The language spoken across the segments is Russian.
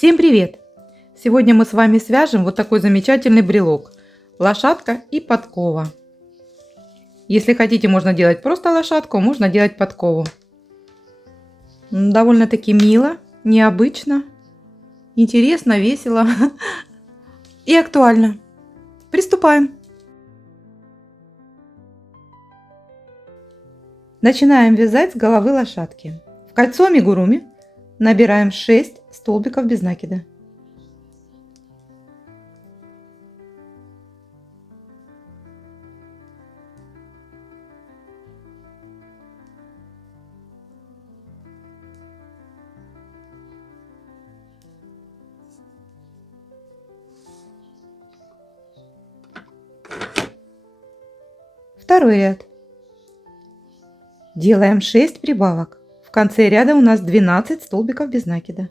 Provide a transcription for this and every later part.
Всем привет! Сегодня мы с вами свяжем вот такой замечательный брелок. Лошадка и подкова. Если хотите, можно делать просто лошадку, можно делать подкову. Довольно-таки мило, необычно, интересно, весело и актуально. Приступаем! Начинаем вязать с головы лошадки. В кольцо амигуруми набираем 6 столбиков без накида. Второй ряд. Делаем 6 прибавок. В конце ряда у нас 12 столбиков без накида.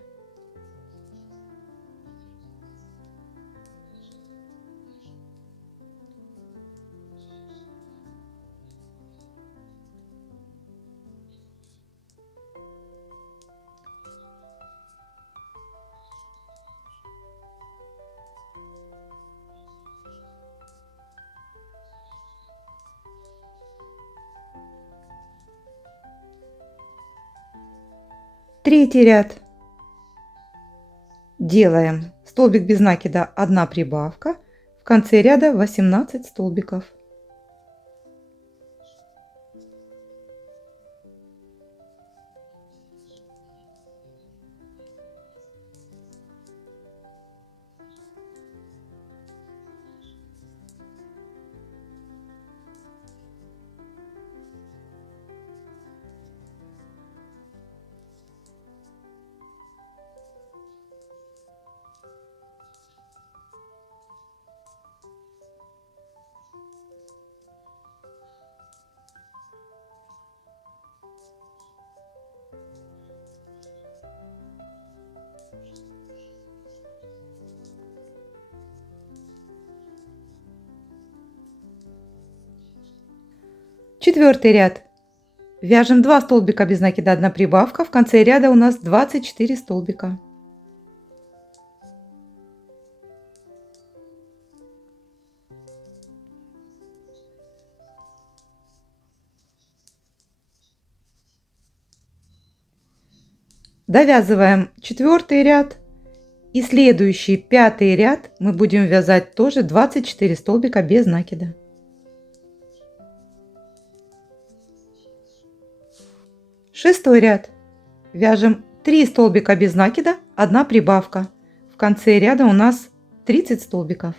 Третий ряд. Делаем столбик без накида, 1 прибавка. В конце ряда 18 столбиков. Четвертый ряд. Вяжем 2 столбика без накида, 1 прибавка. В конце ряда у нас 24 столбика. Довязываем 4-й ряд. И следующий 5-й ряд мы будем вязать тоже 24 столбика без накида. Шестой ряд. Вяжем 3 столбика без накида, 1 прибавка. В конце ряда у нас 30 столбиков.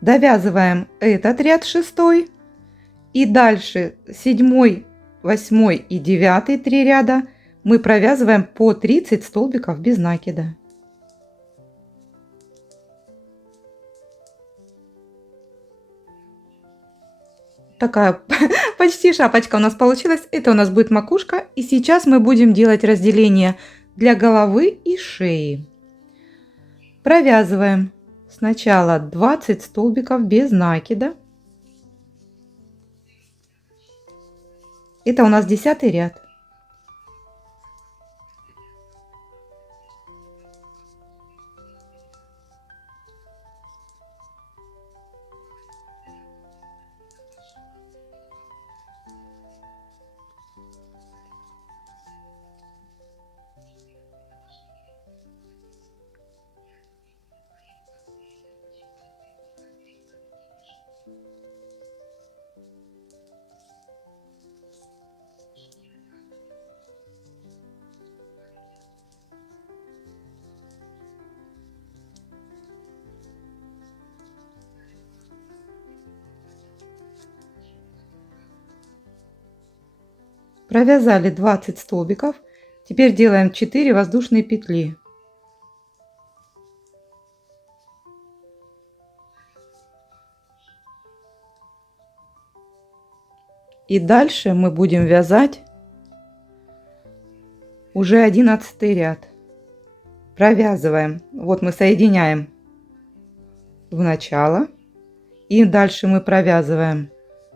Довязываем этот ряд 6-й. И дальше 7, 8 и 9 3 ряда мы провязываем по 30 столбиков без накида. Такая почти шапочка у нас получилась. Это у нас будет макушка. И сейчас мы будем делать разделение для головы и шеи. Провязываем сначала 20 столбиков без накида. Это у нас 10-й ряд. Провязали 20 столбиков. Теперь делаем 4 воздушные петли. И дальше мы будем вязать Уже 11 ряд. Провязываем. Вот мы соединяем в начало. И дальше мы провязываем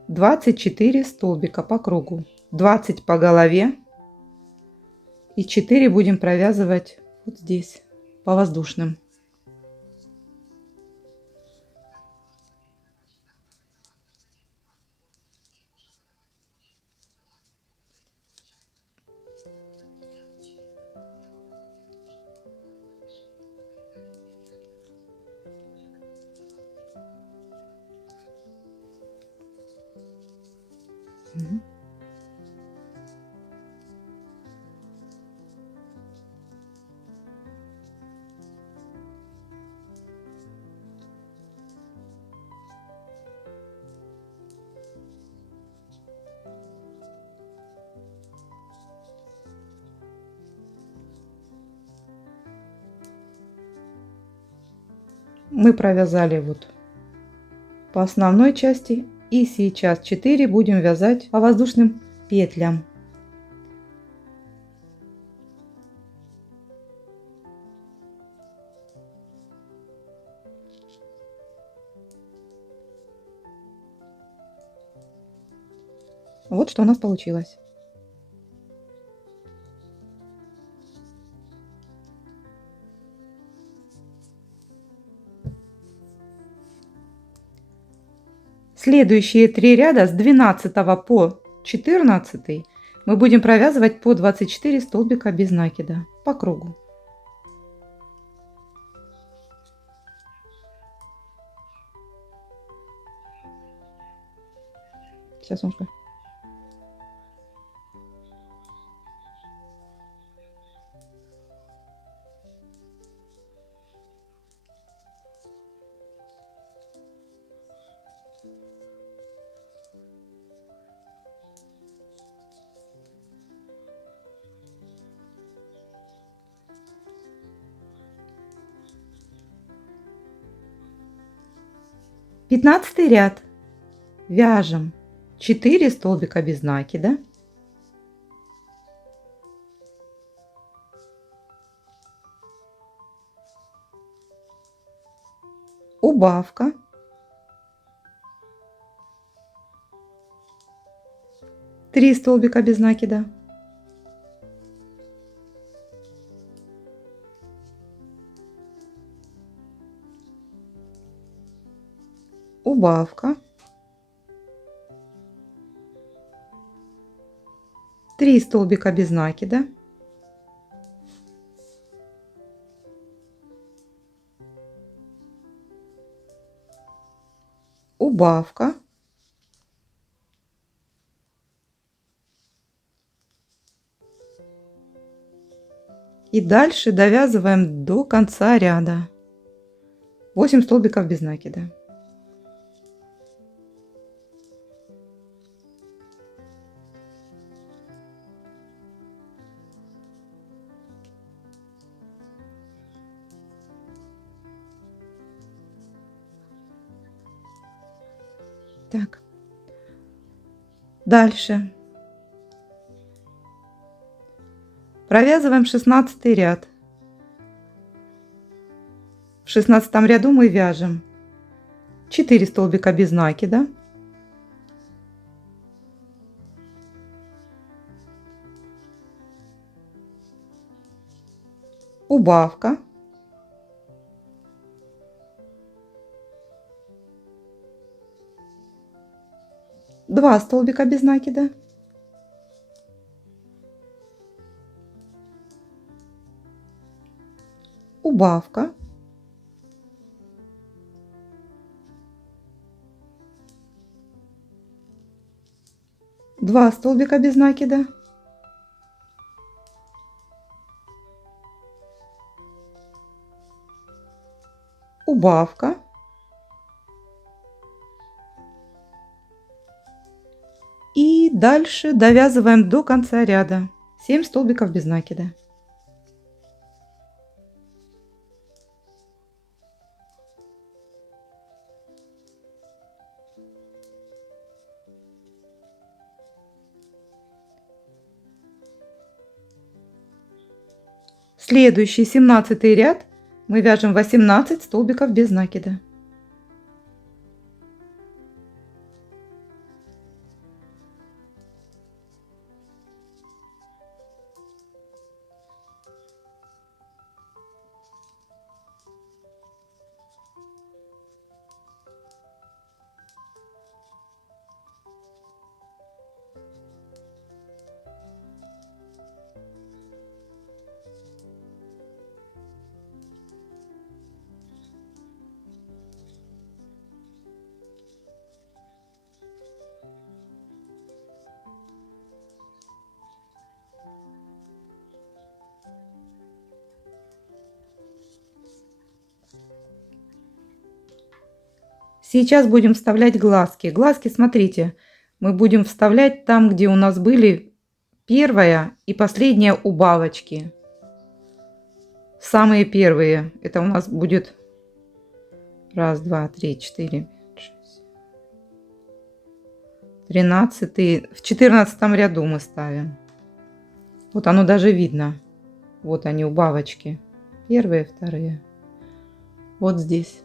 24 столбика по кругу. 20 по голове. И 4 будем провязывать вот здесь, по воздушным. Мгм. Мы провязали вот по основной части, и сейчас 4 будем вязать по воздушным петлям. Вот что у нас получилось. Следующие 3 ряда с 12 по 14 мы будем провязывать по 24 столбика без накида по кругу. Сейчас, Солнышко. Пятнадцатый ряд. Вяжем 4 столбика без накида. Убавка. Три столбика без накида. Убавка. 3 столбика без накида. Убавка. И дальше довязываем до конца ряда. 8 столбиков без накида. Так. Дальше. Провязываем 16 ряд. В 16 ряду мы вяжем 4 столбика без накида. Убавка. Два столбика без накида. Убавка. Два столбика без накида. Убавка. И дальше довязываем до конца ряда 7 столбиков без накида. следующий 17 ряд мы вяжем 18 столбиков без накида. Сейчас будем вставлять глазки. Глазки, смотрите, мы будем вставлять там, где у нас были первая и последняя убавочки. Самые первые. Это у нас будет 1, 2, 3, 4, 5, 6. 13. В 14 ряду мы ставим. Вот оно даже видно. Вот они, убавочки. Первые, вторые. Вот здесь.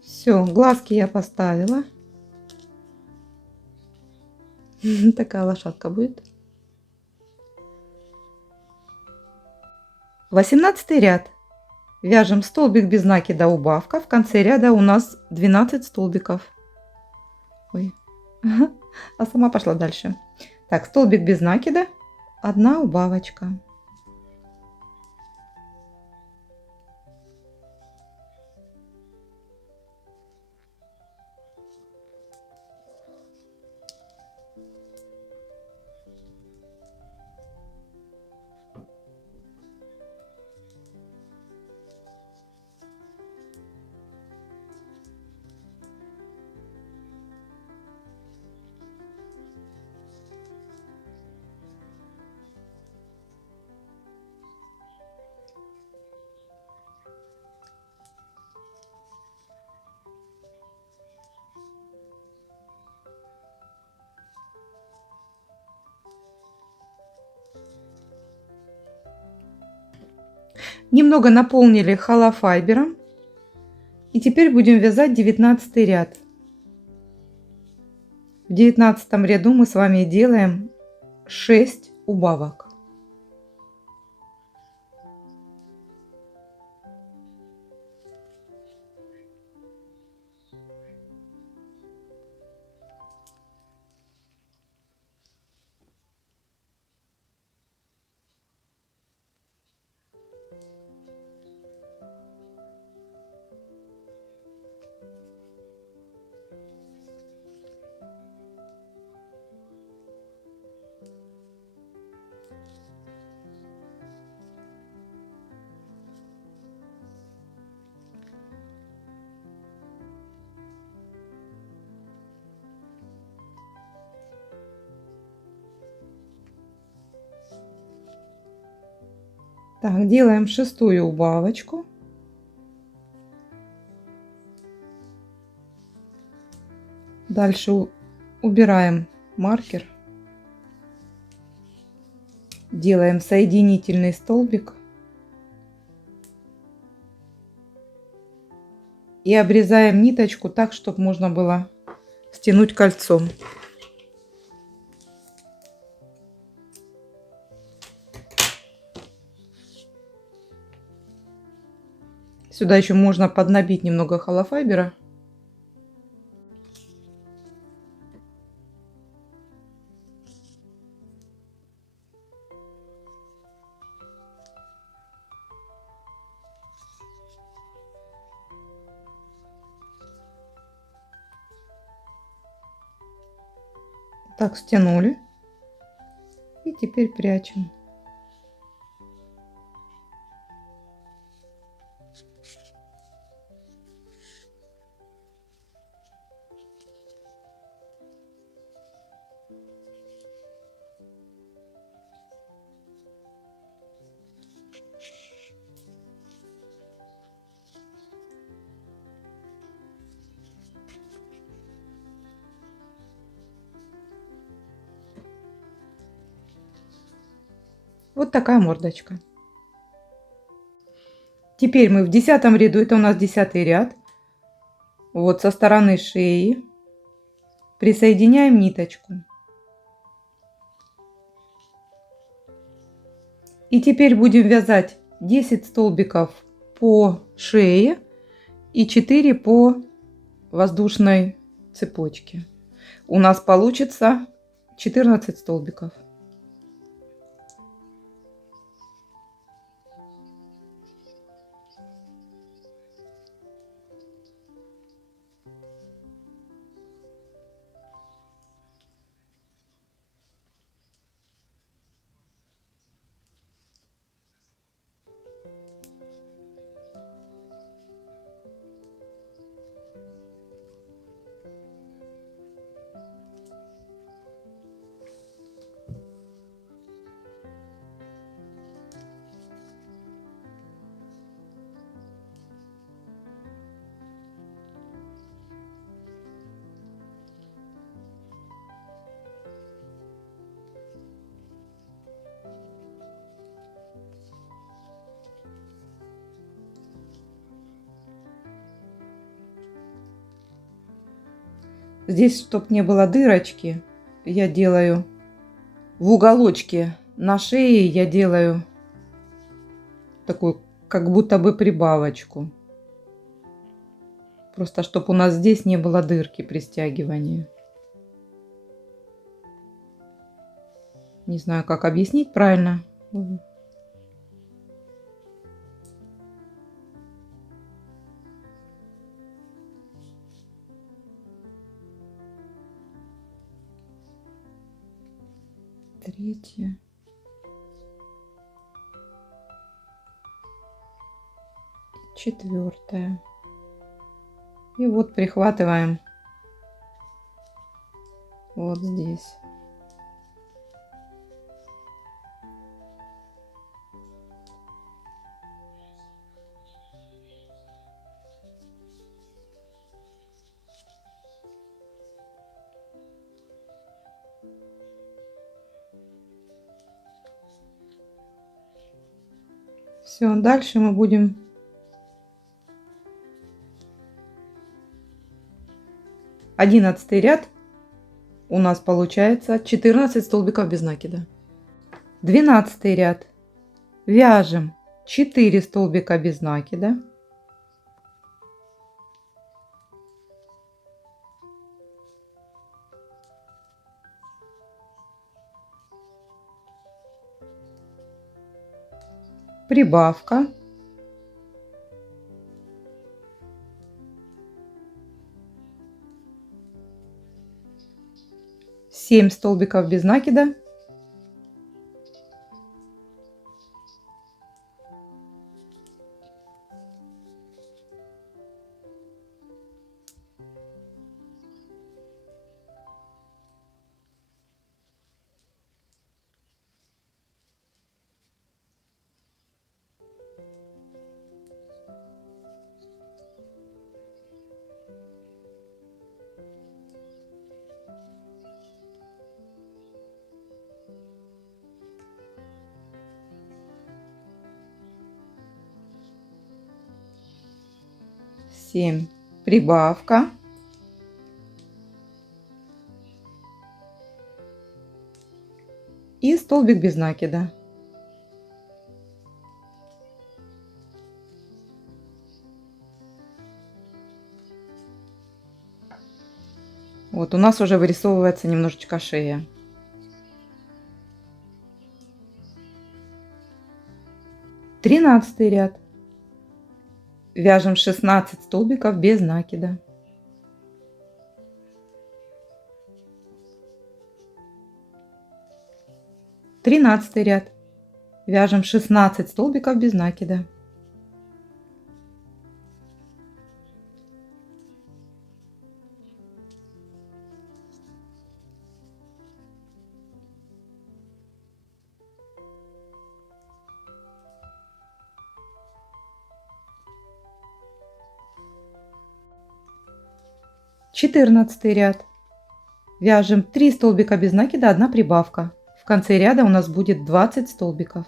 Все, глазки я поставила. Такая лошадка будет. 18 ряд. Вяжем столбик без накида, убавка. В конце ряда у нас 12 столбиков. Ой. А сама пошла дальше. Так, столбик без накида, 1 убавочка. Немного наполнили холофайбером. И теперь будем вязать 19 ряд. В 19 ряду мы с вами делаем 6 убавок. Так, делаем 6-ю убавочку. Дальше убираем маркер. Делаем соединительный столбик. И обрезаем ниточку так, чтобы можно было стянуть кольцом. Сюда еще можно поднабить немного холофайбера. Так, стянули. И теперь прячем. Вот такая мордочка. Теперь мы в 10 ряду, это у нас 10 ряд. Вот со стороны шеи присоединяем ниточку. И теперь будем вязать 10 столбиков по шее и 4 по воздушной цепочке. У нас получится 14 столбиков. Здесь, чтобы не было дырочки, я делаю в уголочке на шее, я делаю такую, как будто бы прибавочку. Просто, чтобы у нас здесь не было дырки при стягивании. Не знаю, как объяснить правильно. Третья. Четвертая. И вот прихватываем вот здесь. Все, дальше мы будем 11 ряд. У нас получается 14 столбиков без накида. 12 ряд. Вяжем 4 столбика без накида. Прибавка. Семь столбиков без накида. Семь. Прибавка. И столбик без накида. Вот у нас уже вырисовывается немножечко шея. Тринадцатый ряд. Вяжем 16 столбиков без накида. 13 ряд. Вяжем 16 столбиков без накида. Четырнадцатый ряд. Вяжем 3 столбика без накида, 1 прибавка. В конце ряда у нас будет 20 столбиков.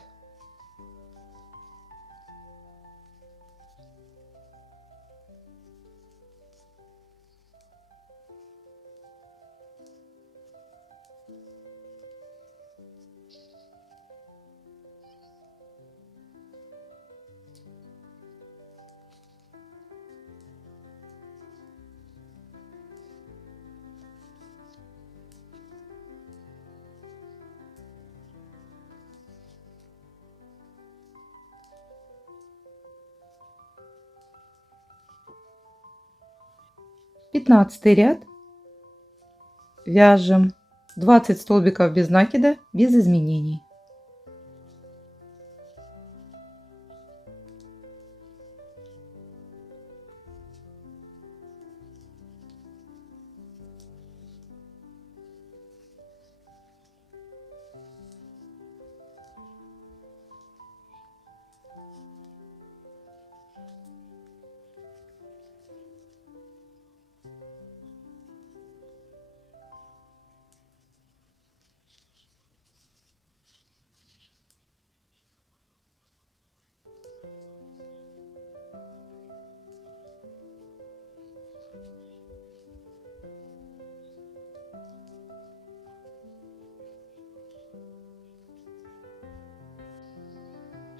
Пятнадцатый ряд. Вяжем 20 столбиков без накида, без изменений.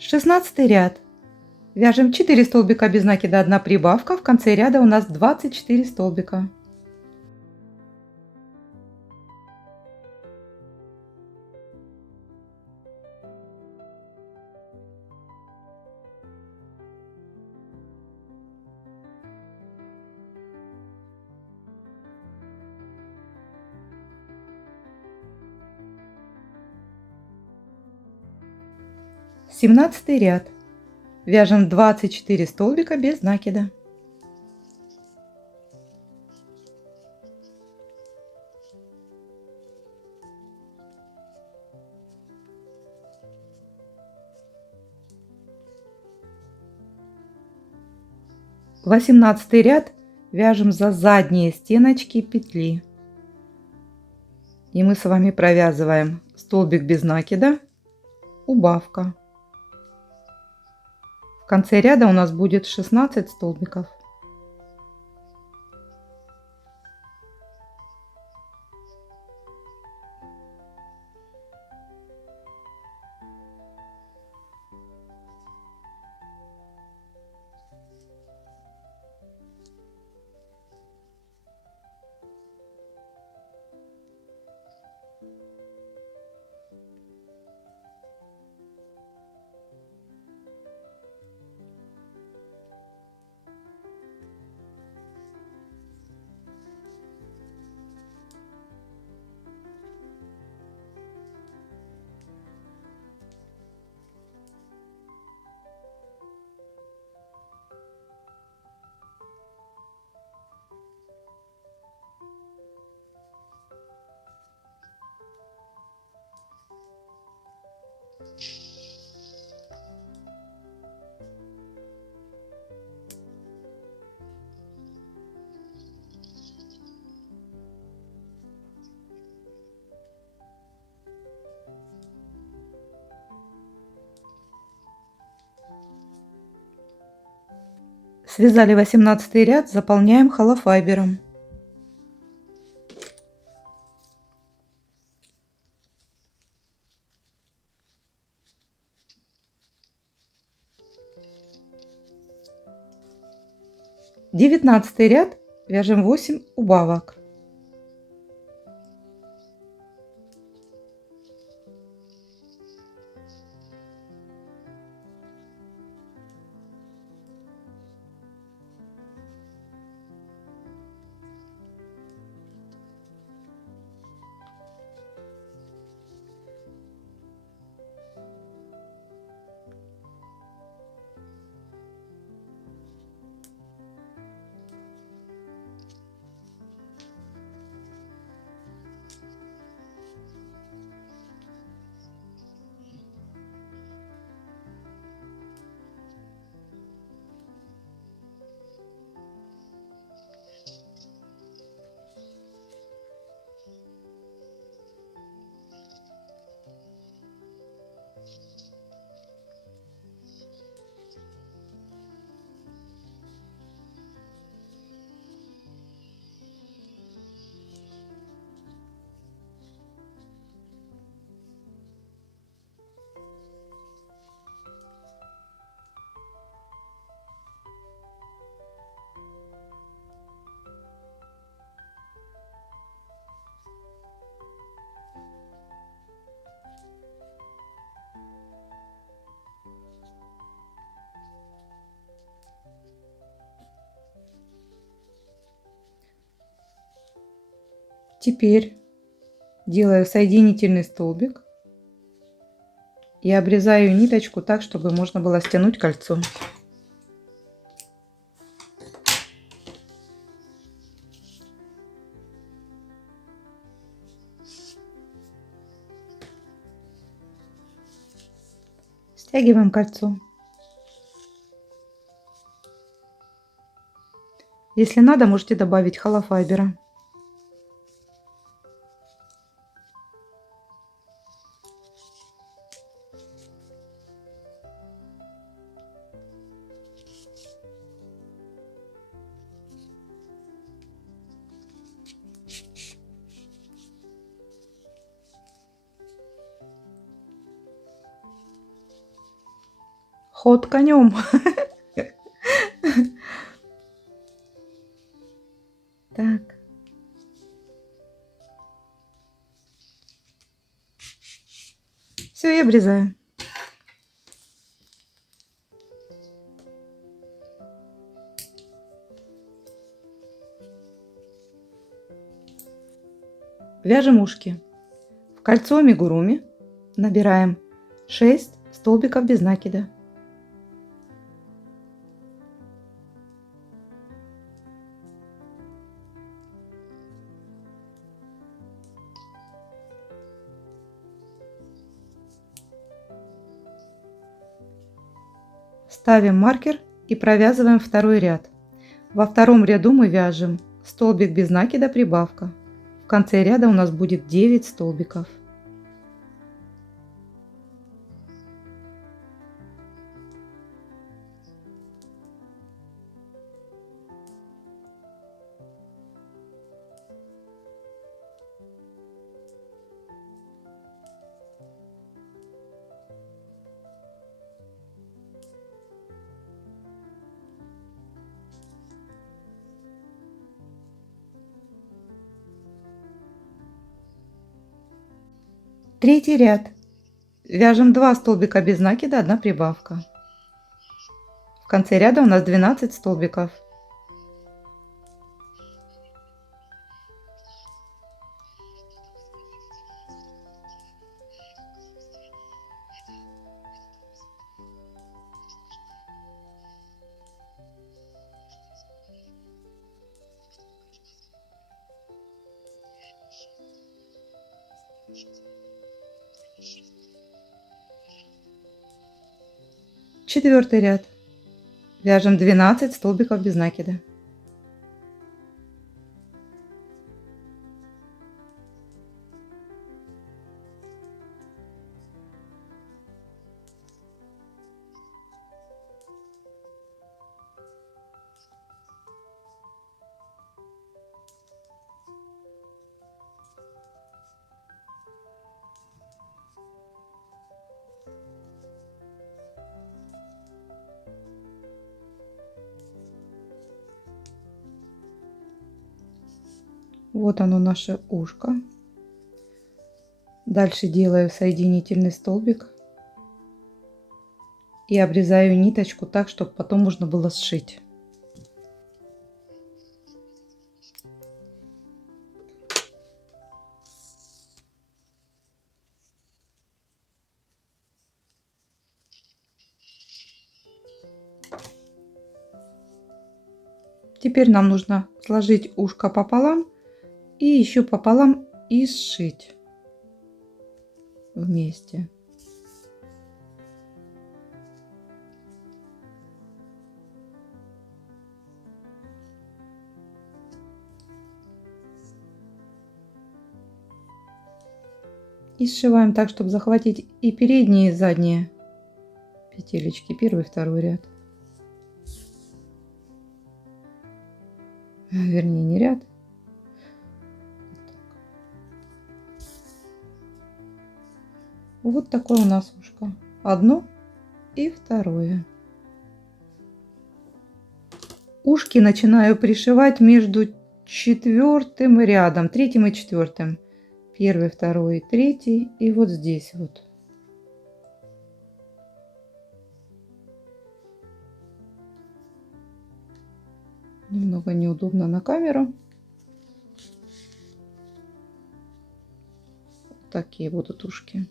Шестнадцатый ряд. Вяжем 4 столбика без накида, 1 прибавка. В конце ряда у нас 24 столбика. Семнадцатый ряд. Вяжем 24 столбика без накида. Восемнадцатый ряд. Вяжем за задние стеночки петли. И мы с вами провязываем столбик без накида, убавка. В конце ряда у нас будет 16 столбиков. Связали 18 ряд, заполняем холофайбером. Девятнадцатый ряд. Вяжем 8 убавок. Теперь делаю соединительный столбик и обрезаю ниточку так, чтобы можно было стянуть кольцо. Стягиваем кольцо. Если надо, можете добавить холофайбера. Ход конем. Так. Все, и обрезаю. Вяжем ушки. В кольцо амигуруми набираем 6 столбиков без накида. Ставим маркер и провязываем второй ряд. Во втором ряду мы вяжем столбик без накида, прибавка. В конце ряда у нас будет 9 столбиков. Третий ряд. Вяжем 2 столбика без накида, 1 прибавка. В конце ряда у нас 12 столбиков. Четвертый ряд. Вяжем 12 столбиков без накида. Вот оно, наше ушко. Дальше делаю соединительный столбик и обрезаю ниточку так, чтобы потом можно было сшить. Теперь нам нужно сложить ушко пополам и еще пополам и сшить вместе. И сшиваем так, чтобы захватить и передние, и задние петелечки, первый и второй ряд. Вернее, не ряд. Вот такое у нас ушко. Одно и второе. Ушки начинаю пришивать между четвертым рядом, третьим и четвертым. Первый, второй, третий. И вот здесь вот. Немного неудобно на камеру. такие будут ушки.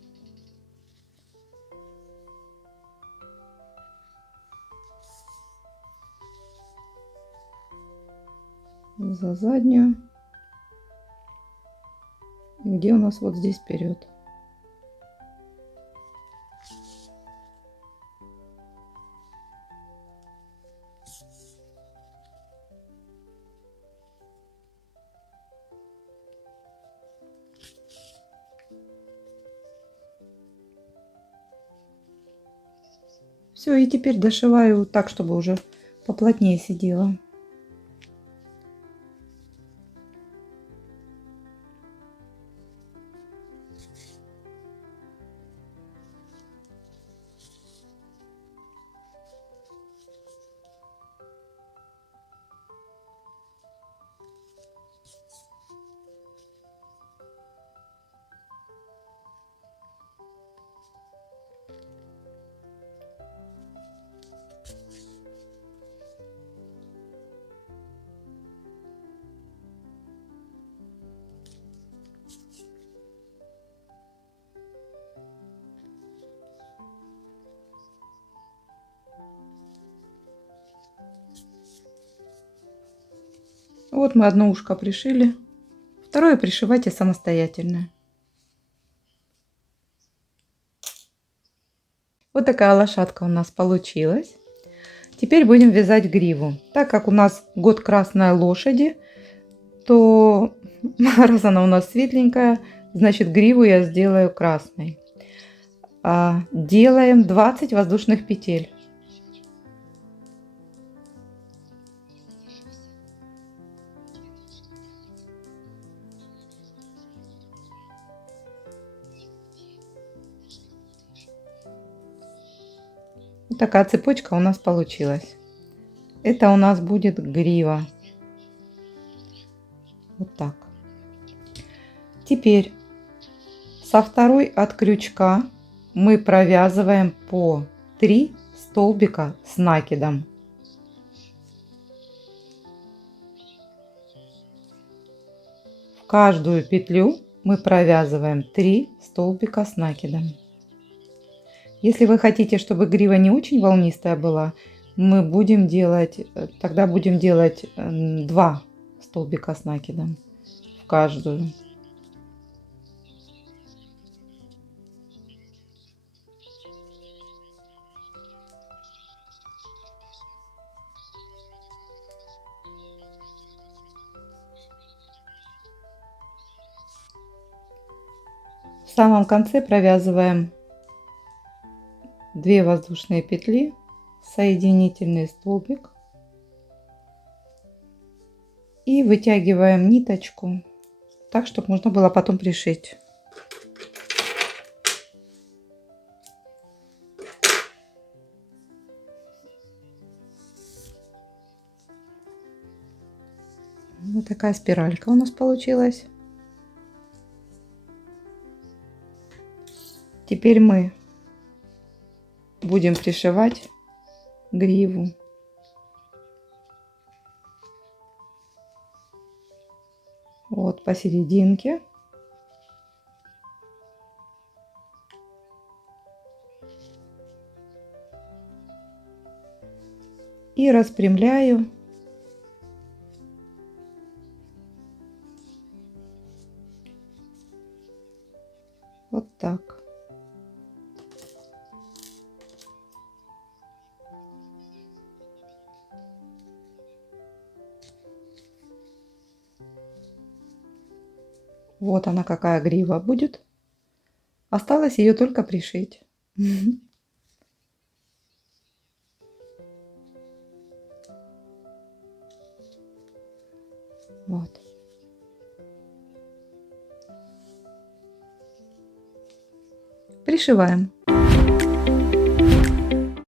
За заднюю. Где у нас вот здесь вперед. Все, и теперь дошиваю так, чтобы уже поплотнее сидело. Вот мы одно ушко пришили. Второе пришивайте самостоятельно. Вот такая лошадка у нас получилась. Теперь будем вязать гриву. Так как у нас год красной лошади, то раз она у нас светленькая, значит гриву я сделаю красной. Делаем 20 воздушных петель. Вот такая цепочка у нас получилась. Это у нас будет грива. Вот так. Теперь со второй от крючка мы провязываем по 3 столбика с накидом. В каждую петлю мы провязываем 3 столбика с накидом. Если вы хотите, чтобы грива не очень волнистая была, тогда будем делать 2 столбика с накидом в каждую. В самом конце провязываем 2 воздушные петли, соединительный столбик и вытягиваем ниточку так, чтобы можно было потом пришить. Вот такая спиралька у нас получилась. Теперь мы будем пришивать гриву. Вот посерединке. И распрямляю. Вот так. Вот она какая грива будет. Осталось ее только пришить. Вот. Пришиваем.